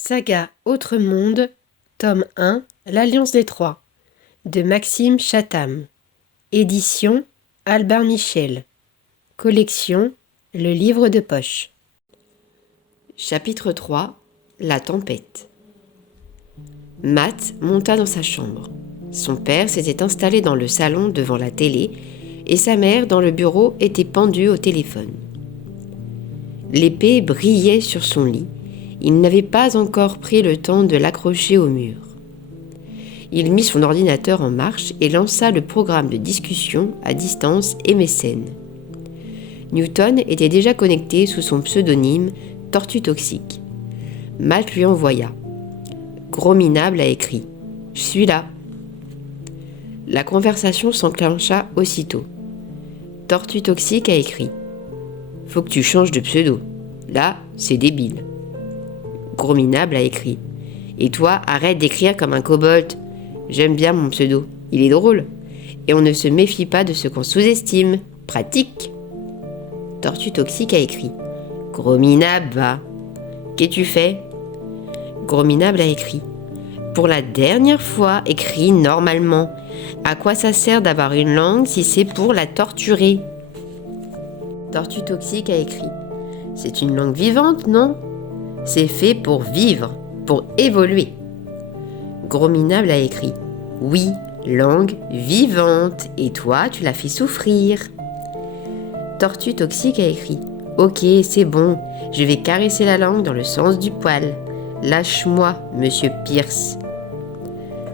Saga Autre Monde, tome 1, L'Alliance des Trois, de Maxime Chatham. Édition Albin Michel. Collection Le Livre de Poche. Chapitre 3, La tempête. Matt monta dans sa chambre. Son père s'était installé dans le salon devant la télé et sa mère dans le bureau était pendue au téléphone. L'épée brillait sur son lit. Il n'avait pas encore pris le temps de l'accrocher au mur. Il mit son ordinateur en marche et lança le programme de discussion à distance MSN. Newton était déjà connecté sous son pseudonyme Tortue Toxique. Matt lui envoya. Gros minable a écrit « Je suis là ». La conversation s'enclencha aussitôt. Tortue Toxique a écrit « Faut que tu changes de pseudo. Là, c'est débile ». Gros minable a écrit « Et toi, arrête d'écrire comme un kobold. J'aime bien mon pseudo, il est drôle. Et on ne se méfie pas de ce qu'on sous-estime. Pratique !» Tortue Toxique a écrit « Gros minable, va. Qu'est-tu fait ?» Gros minable a écrit « Pour la dernière fois, écris normalement. À quoi ça sert d'avoir une langue si c'est pour la torturer ?» Tortue Toxique a écrit « C'est une langue vivante, non ? C'est fait pour vivre, pour évoluer. » Gros minable a écrit « Oui, langue vivante, et toi, tu la fais souffrir. » Tortue Toxique a écrit « Ok, c'est bon, je vais caresser la langue dans le sens du poil. Lâche-moi, Monsieur Pierce. »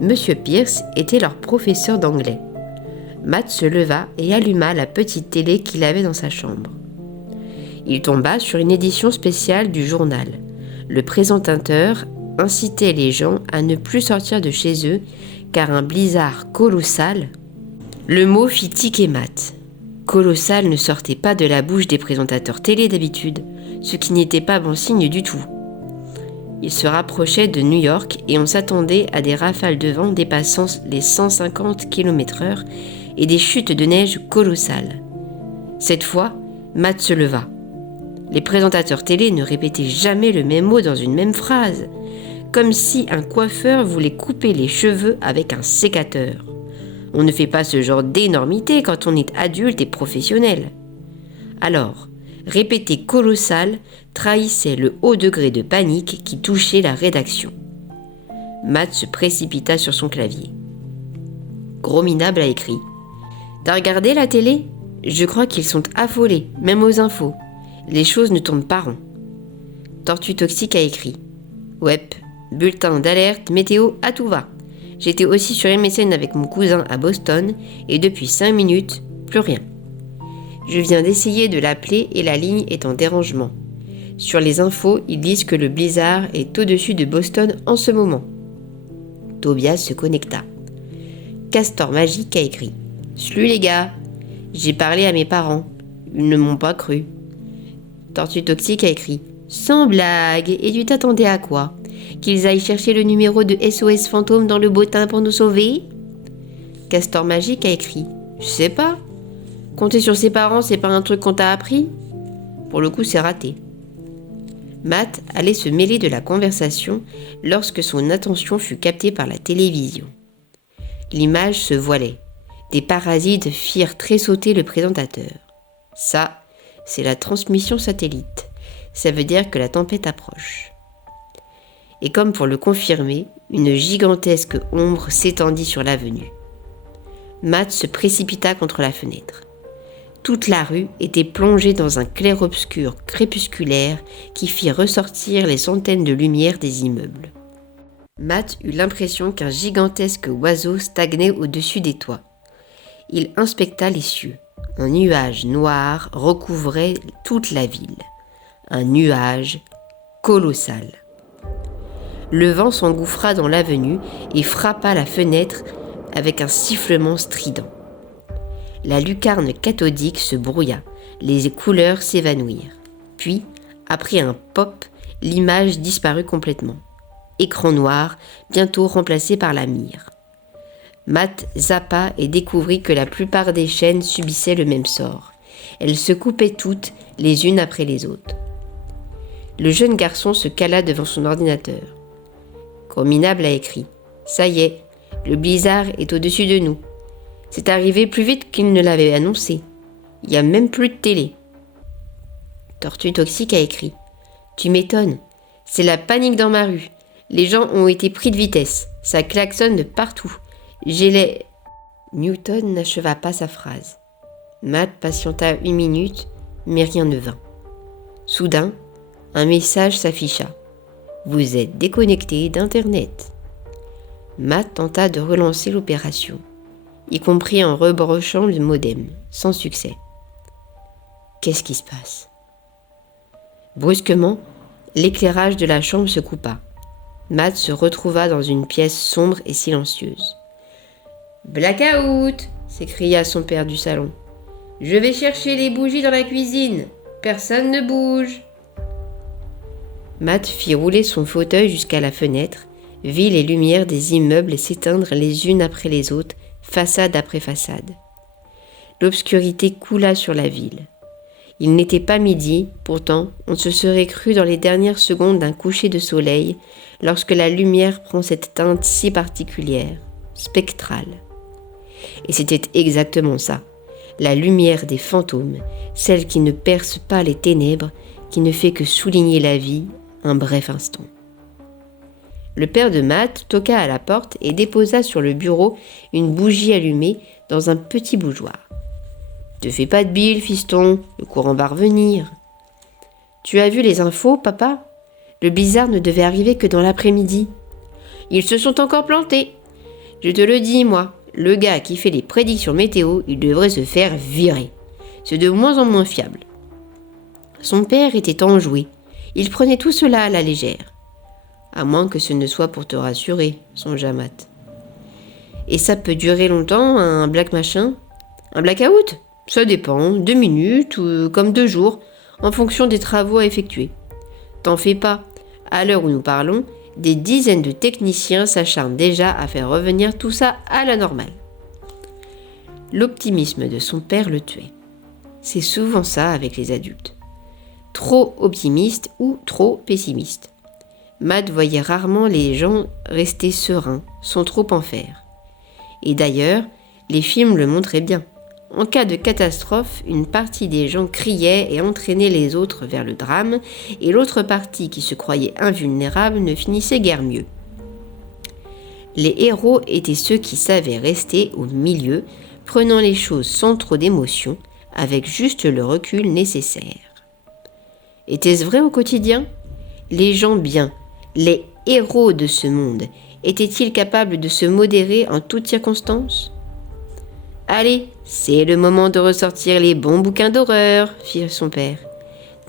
Monsieur Pierce était leur professeur d'anglais. Matt se leva et alluma la petite télé qu'il avait dans sa chambre. Il tomba sur une édition spéciale du journal. Le présentateur incitait les gens à ne plus sortir de chez eux car un blizzard colossal. Le mot fit tiquer Matt. Colossal ne sortait pas de la bouche des présentateurs télé d'habitude, ce qui n'était pas bon signe du tout. Il se rapprochait de New York et on s'attendait à des rafales de vent dépassant les 150 km/h et des chutes de neige colossales. Cette fois, Matt se leva. Les présentateurs télé ne répétaient jamais le même mot dans une même phrase, comme si un coiffeur voulait couper les cheveux avec un sécateur. On ne fait pas ce genre d'énormité quand on est adulte et professionnel. Alors, répéter colossal trahissait le haut degré de panique qui touchait la rédaction. Matt se précipita sur son clavier. Gros minable a écrit « T'as regardé la télé ? Je crois qu'ils sont affolés, même aux infos. Les choses ne tournent pas rond. » Tortue Toxique a écrit « Wep, bulletin d'alerte, météo, à tout va. J'étais aussi sur MSN avec mon cousin à Boston et depuis 5 minutes, plus rien. Je viens d'essayer de l'appeler et la ligne est en dérangement. Sur les infos, ils disent que le blizzard est au-dessus de Boston en ce moment. » Tobias se connecta. Castor Magique a écrit « Salut les gars, j'ai parlé à mes parents. Ils ne m'ont pas cru. » Tortue Toxique a écrit « Sans blague, et tu t'attendais à quoi ? Qu'ils aillent chercher le numéro de SOS Fantôme dans le bottin pour nous sauver ?» Castor Magique a écrit « Je sais pas. Compter sur ses parents, c'est pas un truc qu'on t'a appris ? Pour le coup, c'est raté. » Matt allait se mêler de la conversation lorsque son attention fut captée par la télévision. L'image se voilait. Des parasites firent tressauter le présentateur. Ça, c'est la transmission satellite. Ça veut dire que la tempête approche. Et comme pour le confirmer, une gigantesque ombre s'étendit sur l'avenue. Matt se précipita contre la fenêtre. Toute la rue était plongée dans un clair-obscur crépusculaire qui fit ressortir les centaines de lumières des immeubles. Matt eut l'impression qu'un gigantesque oiseau stagnait au-dessus des toits. Il inspecta les cieux. Un nuage noir recouvrait toute la ville. Un nuage colossal. Le vent s'engouffra dans l'avenue et frappa la fenêtre avec un sifflement strident. La lucarne cathodique se brouilla, les couleurs s'évanouirent. Puis, après un pop, l'image disparut complètement. Écran noir, bientôt remplacé par la mire. Matt zappa et découvrit que la plupart des chaînes subissaient le même sort. Elles se coupaient toutes, les unes après les autres. Le jeune garçon se cala devant son ordinateur. Corminable a écrit « Ça y est, le blizzard est au-dessus de nous. C'est arrivé plus vite qu'il ne l'avait annoncé. Il n'y a même plus de télé. » Tortue Toxique a écrit « Tu m'étonnes, c'est la panique dans ma rue. Les gens ont été pris de vitesse. Ça klaxonne de partout. J'ai les... » Newton n'acheva pas sa phrase. Matt patienta 1 minute, mais rien ne vint. Soudain, un message s'afficha. « Vous êtes déconnecté d'Internet. » Matt tenta de relancer l'opération, y compris en rebranchant le modem, sans succès. Qu'est-ce qui se passe ? Brusquement, l'éclairage de la chambre se coupa. Matt se retrouva dans une pièce sombre et silencieuse. « Blackout !» s'écria son père du salon. « Je vais chercher les bougies dans la cuisine. Personne ne bouge. » Matt fit rouler son fauteuil jusqu'à la fenêtre, vit les lumières des immeubles s'éteindre les unes après les autres, façade après façade. L'obscurité coula sur la ville. Il n'était pas midi, pourtant on se serait cru dans les dernières secondes d'un coucher de soleil lorsque la lumière prend cette teinte si particulière, spectrale. Et c'était exactement ça, la lumière des fantômes, celle qui ne perce pas les ténèbres, qui ne fait que souligner la vie un bref instant. Le père de Matt toqua à la porte et déposa sur le bureau une bougie allumée dans un petit bougeoir. « Te fais pas de bile, fiston, le courant va revenir. »« Tu as vu les infos, papa ? Le blizzard ne devait arriver que dans l'après-midi. »« Ils se sont encore plantés. Je te le dis, moi, le gars qui fait les prédictions météo, il devrait se faire virer. C'est de moins en moins fiable. » Son père était enjoué. Il prenait tout cela à la légère. À moins que ce ne soit pour te rassurer, songea Matt. Et ça peut durer longtemps, un black machin ? Un blackout ? Ça dépend, 2 minutes ou comme 2 jours, en fonction des travaux à effectuer. T'en fais pas, à l'heure où nous parlons, des dizaines de techniciens s'acharnent déjà à faire revenir tout ça à la normale. L'optimisme de son père le tuait. C'est souvent ça avec les adultes. Trop optimiste ou trop pessimiste. Matt voyait rarement les gens rester sereins, sans trop en faire. Et d'ailleurs, les films le montraient bien. En cas de catastrophe, une partie des gens criait et entraînait les autres vers le drame, et l'autre partie qui se croyait invulnérable ne finissait guère mieux. Les héros étaient ceux qui savaient rester au milieu, prenant les choses sans trop d'émotion, avec juste le recul nécessaire. Était-ce vrai au quotidien ? Les gens bien, les héros de ce monde, étaient-ils capables de se modérer en toutes circonstances ? Allez, c'est le moment de ressortir les bons bouquins d'horreur, fit son père.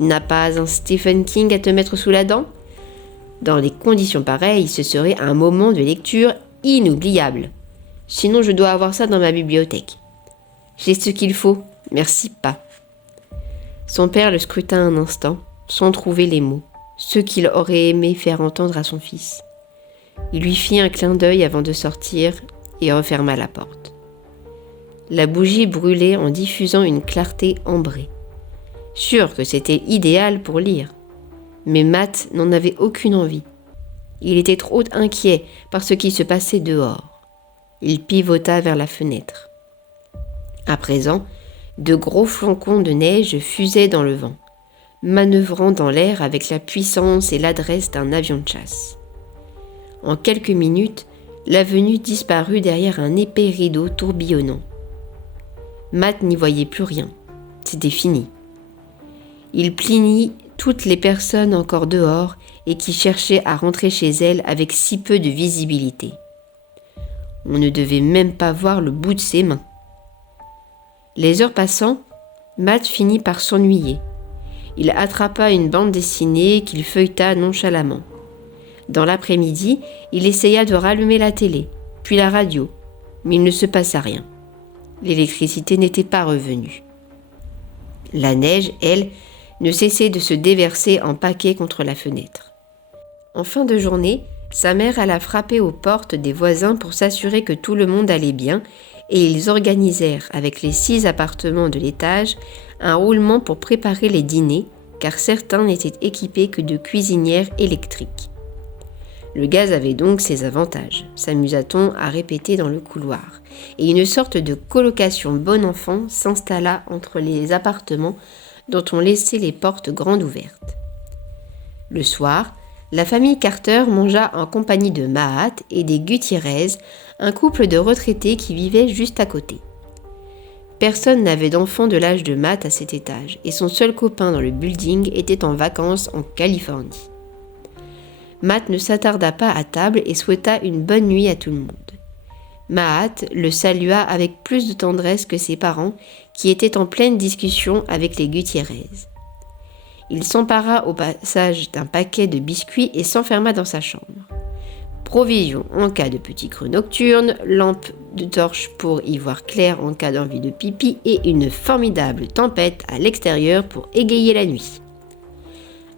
N'as pas un Stephen King à te mettre sous la dent ? Dans des conditions pareilles, ce serait un moment de lecture inoubliable. Sinon, je dois avoir ça dans ma bibliothèque. J'ai ce qu'il faut, merci pas. Son père le scruta un instant, sans trouver les mots, ceux qu'il aurait aimé faire entendre à son fils. Il lui fit un clin d'œil avant de sortir et referma la porte. La bougie brûlait en diffusant une clarté ambrée. Sûr que c'était idéal pour lire. Mais Matt n'en avait aucune envie. Il était trop inquiet par ce qui se passait dehors. Il pivota vers la fenêtre. À présent, de gros flocons de neige fusaient dans le vent, manœuvrant dans l'air avec la puissance et l'adresse d'un avion de chasse. En quelques minutes, l'avenue disparut derrière un épais rideau tourbillonnant. Matt n'y voyait plus rien. C'était fini. Il plaignit toutes les personnes encore dehors et qui cherchaient à rentrer chez elles avec si peu de visibilité. On ne devait même pas voir le bout de ses mains. Les heures passant, Matt finit par s'ennuyer. Il attrapa une bande dessinée qu'il feuilleta nonchalamment. Dans l'après-midi, il essaya de rallumer la télé, puis la radio, mais il ne se passa rien. L'électricité n'était pas revenue. La neige, elle, ne cessait de se déverser en paquets contre la fenêtre. En fin de journée, sa mère alla frapper aux portes des voisins pour s'assurer que tout le monde allait bien et ils organisèrent, avec les 6 appartements de l'étage, un roulement pour préparer les dîners, car certains n'étaient équipés que de cuisinières électriques. Le gaz avait donc ses avantages, s'amusa-t-on à répéter dans le couloir, et une sorte de colocation bon enfant s'installa entre les appartements dont on laissait les portes grandes ouvertes. Le soir, la famille Carter mangea en compagnie de Mahat et des Gutiérrez, un couple de retraités qui vivaient juste à côté. Personne n'avait d'enfant de l'âge de Matt à cet étage, et son seul copain dans le building était en vacances en Californie. Matt ne s'attarda pas à table et souhaita une bonne nuit à tout le monde. Mahat le salua avec plus de tendresse que ses parents, qui étaient en pleine discussion avec les Gutiérrez. Il s'empara au passage d'un paquet de biscuits et s'enferma dans sa chambre. Provisions en cas de petit creux nocturne, lampe de torche pour y voir clair en cas d'envie de pipi et une formidable tempête à l'extérieur pour égayer la nuit.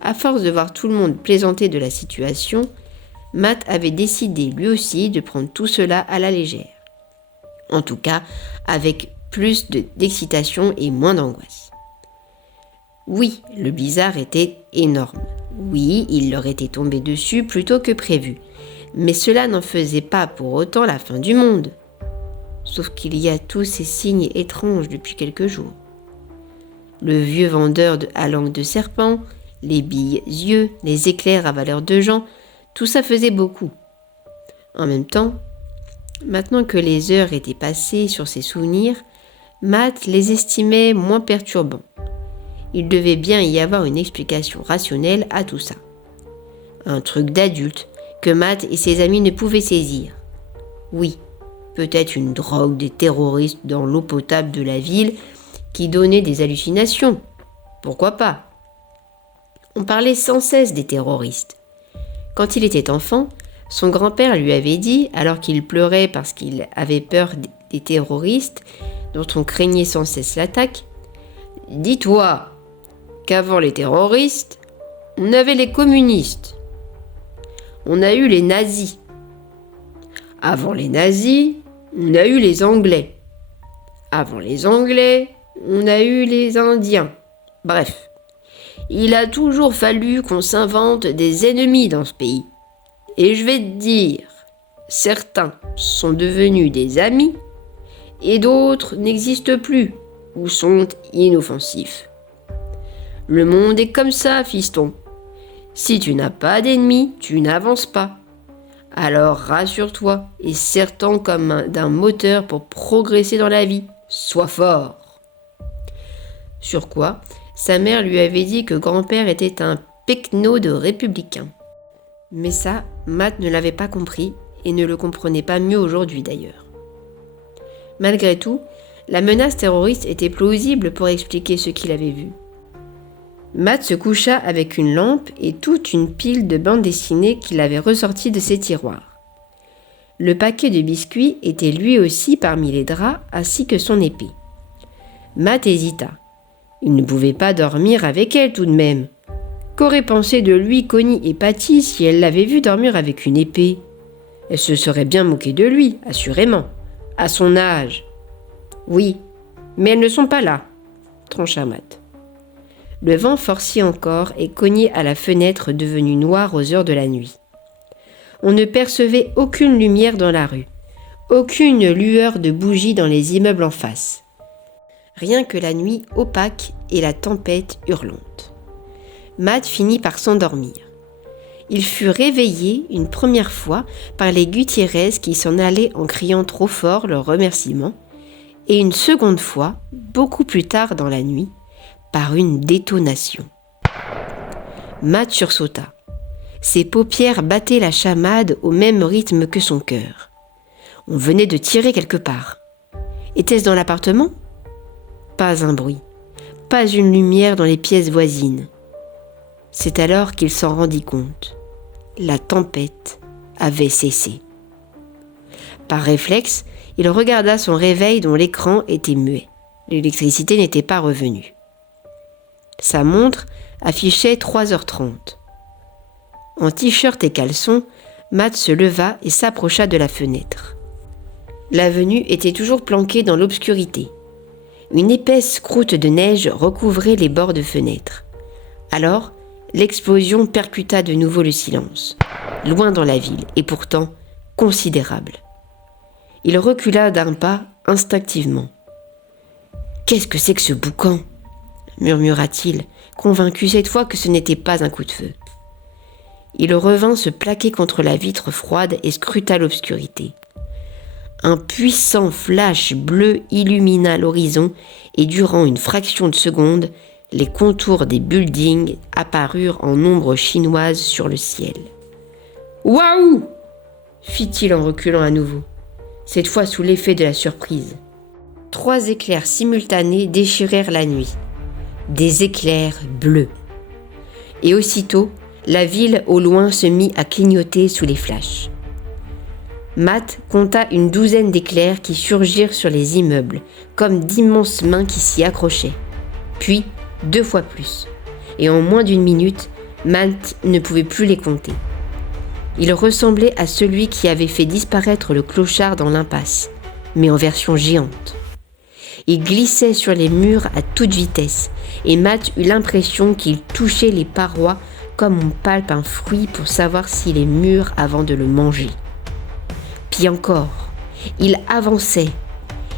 À force de voir tout le monde plaisanter de la situation, Matt avait décidé lui aussi de prendre tout cela à la légère. En tout cas, avec plus d'excitation et moins d'angoisse. Oui, le blizzard était énorme. Oui, il leur était tombé dessus plus tôt que prévu. Mais cela n'en faisait pas pour autant la fin du monde. Sauf qu'il y a tous ces signes étranges depuis quelques jours. Le vieux vendeur à langue de serpent, les billes yeux, les éclairs à valeur de gens, tout ça faisait beaucoup. En même temps, maintenant que les heures étaient passées sur ses souvenirs, Matt les estimait moins perturbants. Il devait bien y avoir une explication rationnelle à tout ça. Un truc d'adulte que Matt et ses amis ne pouvaient saisir. Oui, peut-être une drogue des terroristes dans l'eau potable de la ville qui donnait des hallucinations. Pourquoi pas ? On parlait sans cesse des terroristes. Quand il était enfant, son grand-père lui avait dit, alors qu'il pleurait parce qu'il avait peur des terroristes, dont on craignait sans cesse l'attaque, « Dis-toi qu'avant les terroristes, on avait les communistes. On a eu les nazis. Avant les nazis, on a eu les Anglais. Avant les Anglais, on a eu les Indiens. Bref, il a toujours fallu qu'on s'invente des ennemis dans ce pays. Et je vais te dire, certains sont devenus des amis et d'autres n'existent plus ou sont inoffensifs. Le monde est comme ça, fiston. Si tu n'as pas d'ennemis, tu n'avances pas. Alors rassure-toi et serre-t'en comme d'un moteur pour progresser dans la vie. Sois fort. Sur quoi, sa mère lui avait dit que grand-père était un pecno de républicain. Mais ça, Matt ne l'avait pas compris et ne le comprenait pas mieux aujourd'hui d'ailleurs. Malgré tout, la menace terroriste était plausible pour expliquer ce qu'il avait vu. Matt se coucha avec une lampe et toute une pile de bandes dessinées qu'il avait ressorties de ses tiroirs. Le paquet de biscuits était lui aussi parmi les draps ainsi que son épée. Matt hésita. Il ne pouvait pas dormir avec elle tout de même. Qu'auraient pensé de lui Connie et Patty si elle l'avait vu dormir avec une épée ? Elle se serait bien moquée de lui, assurément. À son âge. Oui, mais elles ne sont pas là, trancha Matt. Le vent forcit encore et cognait à la fenêtre devenue noire aux heures de la nuit. On ne percevait aucune lumière dans la rue, aucune lueur de bougie dans les immeubles en face. Rien que la nuit opaque et la tempête hurlante. Matt finit par s'endormir. Il fut réveillé une première fois par les Gutiérrez qui s'en allaient en criant trop fort leurs remerciements, et une seconde fois, beaucoup plus tard dans la nuit, par une détonation. Matt sursauta. Ses paupières battaient la chamade au même rythme que son cœur. On venait de tirer quelque part. Était-ce dans l'appartement ? Pas un bruit, pas une lumière dans les pièces voisines. C'est alors qu'il s'en rendit compte. La tempête avait cessé. Par réflexe, il regarda son réveil dont l'écran était muet. L'électricité n'était pas revenue. Sa montre affichait 3h30. En t-shirt et caleçon, Matt se leva et s'approcha de la fenêtre. L'avenue était toujours planquée dans l'obscurité. Une épaisse croûte de neige recouvrait les bords de fenêtre. Alors, l'explosion percuta de nouveau le silence, loin dans la ville, et pourtant considérable. Il recula d'un pas instinctivement. « Qu'est-ce que c'est que ce boucan ?» murmura-t-il, convaincu cette fois que ce n'était pas un coup de feu. Il revint se plaquer contre la vitre froide et scruta l'obscurité. Un puissant flash bleu illumina l'horizon et durant une fraction de seconde, les contours des buildings apparurent en ombre chinoise sur le ciel. « Waouh !» fit-il en reculant à nouveau, cette fois sous l'effet de la surprise. 3 éclairs simultanés déchirèrent la nuit. Des éclairs bleus. Et aussitôt, la ville au loin se mit à clignoter sous les flashs. Matt compta une 12aine d'éclairs qui surgirent sur les immeubles, comme d'immenses mains qui s'y accrochaient. Puis, 2 fois plus. Et en moins d'1 minute, Matt ne pouvait plus les compter. Il ressemblait à celui qui avait fait disparaître le clochard dans l'impasse, mais en version géante. Il glissait sur les murs à toute vitesse, et Matt eut l'impression qu'il touchait les parois comme on palpe un fruit pour savoir s'il est mûr avant de le manger. Puis encore, il avançait,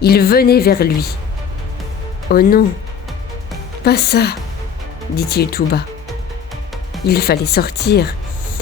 il venait vers lui. « Oh non, pas ça !» dit-il tout bas. Il fallait sortir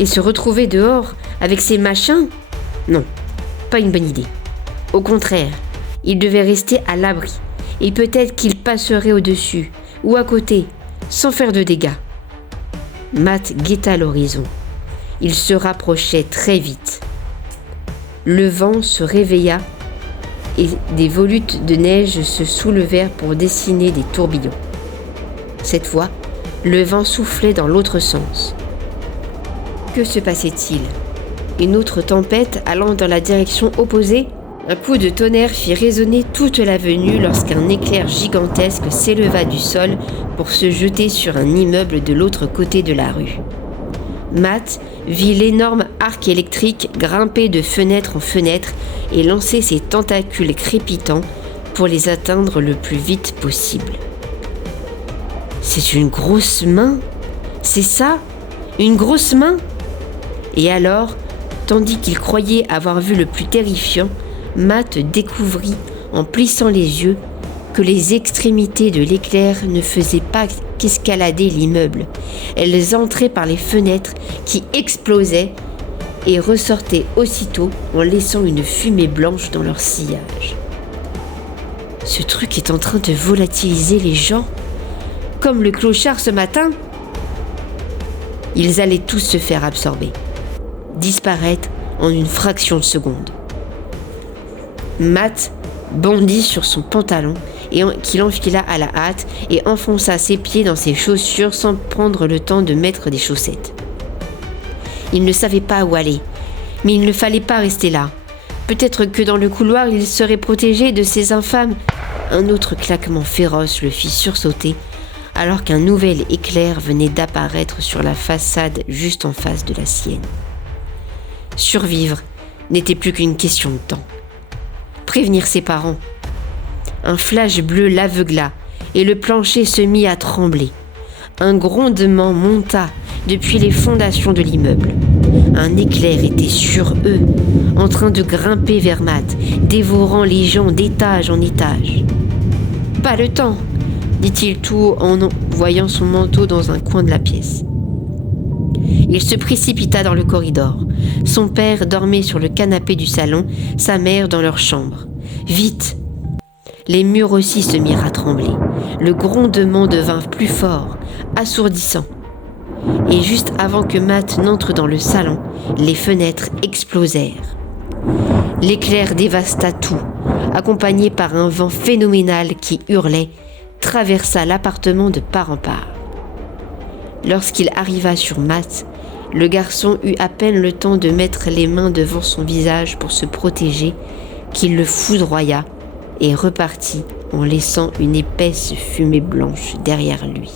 et se retrouver dehors avec ces machins ? Non, pas une bonne idée. Au contraire, il devait rester à l'abri et peut-être qu'il passerait au-dessus ou à côté, sans faire de dégâts. Matt guetta l'horizon. Il se rapprochait très vite. Le vent se réveilla et des volutes de neige se soulevèrent pour dessiner des tourbillons. Cette fois, le vent soufflait dans l'autre sens. Que se passait-il ? Une autre tempête allant dans la direction opposée ? Un coup de tonnerre fit résonner toute l'avenue lorsqu'un éclair gigantesque s'éleva du sol pour se jeter sur un immeuble de l'autre côté de la rue. Matt vit l'énorme arc électrique grimper de fenêtre en fenêtre et lancer ses tentacules crépitants pour les atteindre le plus vite possible. C'est une grosse main ? C'est ça ? Une grosse main ? Et alors, tandis qu'il croyait avoir vu le plus terrifiant, Matt découvrit, en plissant les yeux, que les extrémités de l'éclair ne faisaient pas qu'escalader l'immeuble. Elles entraient par les fenêtres qui explosaient et ressortaient aussitôt en laissant une fumée blanche dans leur sillage. Ce truc est en train de volatiliser les gens, comme le clochard ce matin. Ils allaient tous se faire absorber, disparaître en une fraction de seconde. Matt bondit sur son pantalon qu'il enfila à la hâte et enfonça ses pieds dans ses chaussures sans prendre le temps de mettre des chaussettes. Il ne savait pas où aller, mais il ne fallait pas rester là. Peut-être que dans le couloir, il serait protégé de ces infâmes. Un autre claquement féroce le fit sursauter, alors qu'un nouvel éclair venait d'apparaître sur la façade juste en face de la sienne. Survivre n'était plus qu'une question de temps. Prévenir ses parents. Un flash bleu l'aveugla et le plancher se mit à trembler. Un grondement monta depuis les fondations de l'immeuble. Un éclair était sur eux, en train de grimper vers Matt, dévorant les gens d'étage en étage. « Pas le temps !» dit-il tout haut en voyant son manteau dans un coin de la pièce. Il se précipita dans le corridor. Son père dormait sur le canapé du salon, sa mère dans leur chambre. « Vite !» Les murs aussi se mirent à trembler. Le grondement devint plus fort, assourdissant. Et juste avant que Matt n'entre dans le salon, les fenêtres explosèrent. L'éclair dévasta tout, accompagné par un vent phénoménal qui hurlait, traversa l'appartement de part en part. Lorsqu'il arriva sur Matt, le garçon eut à peine le temps de mettre les mains devant son visage pour se protéger, qu'il le foudroya et repartit en laissant une épaisse fumée blanche derrière lui.